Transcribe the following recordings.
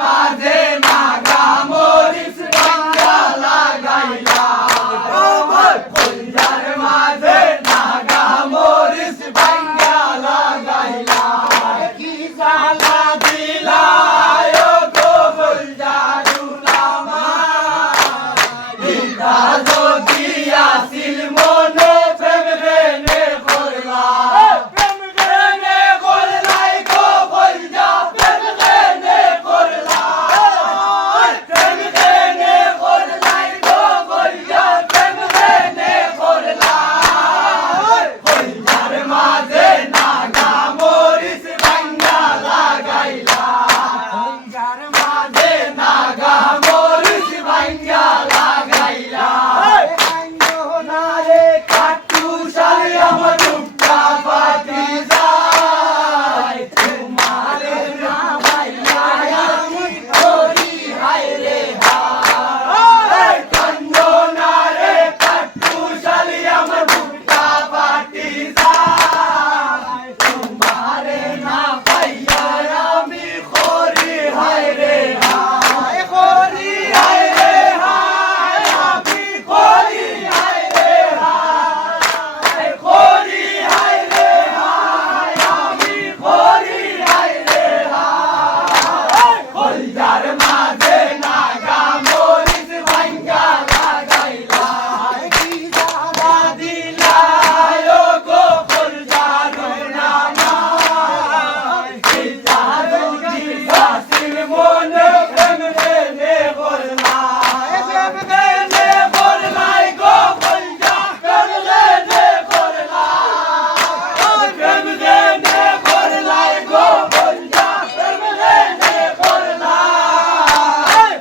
মাঝে নাগা মরিচ ভাঙ্গা লাগাইলা কলজার মাঝে নাগা মরিচ ভাঙ্গা লাগাইলা কি জ্বালা দিলা ও গো কলজারু নামা দিদা যদি আসিল মনে প্রেম রেনে করলা প্রেম রেনে করলাই গো কলজা প্রেম রেনে করলা প্রেম রেনে করলাই গো কলজা প্রেম রেনে করলা কলজার মাঝে নাগা মরিচ ভাঙ্গা লাগাইলা কলজার মাঝে নাগা মরিচ ভাঙ্গা লাগাইলা নারে কাটু শালি আমার মুখটা ফাটি যায় তোমারে না ভাইয়া আমি করি হায় রে হায় কান্দো নারে কাটু শালি আমার মুখটা ফাটি যায় তোমারে না ভাইয়া আমি করি হায় রে হায় করি হায় রে হায় আমি করি হায় রে হায় করি হায় রে হায় আমি করি হায় রে হায় কলজার মাঝে নাগা মরিচ ভাঙ্গা লাগাইলা কি জ্বালা দিলা ও গো কলজারু নামা দিদা যদি আসিল মনে প্রেম রেনে করলা প্রেম রেনে করলাই গো কলজা প্রেম রেনে করলা প্রেম রেনে করলাই গো কলজা প্রেম রেনে করলা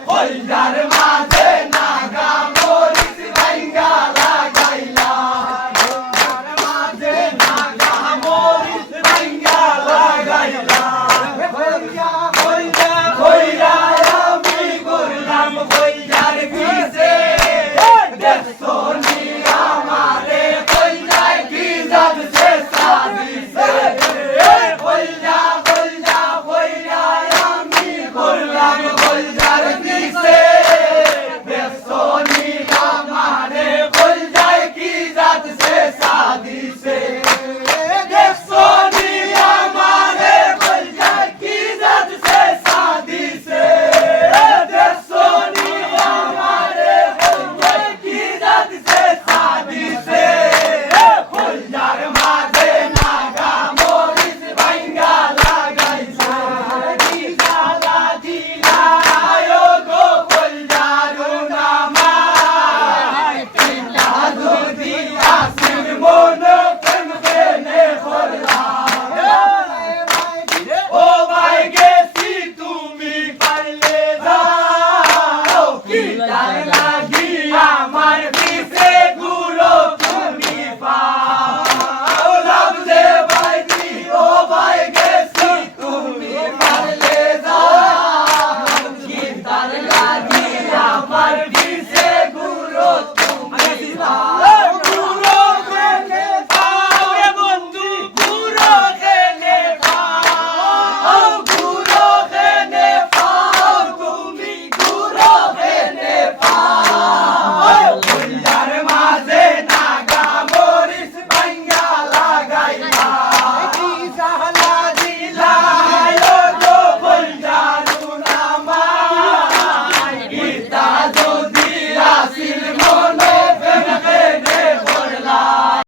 কলজার মাঝে নাগা মরিচ ভাঙ্গা লাগাইলা কলজার মাঝে নাগা মরিচ ভাঙ্গা লাগাইলা কইরা কইরা কইরা আমি করলাম কইরার পিছে দেখছো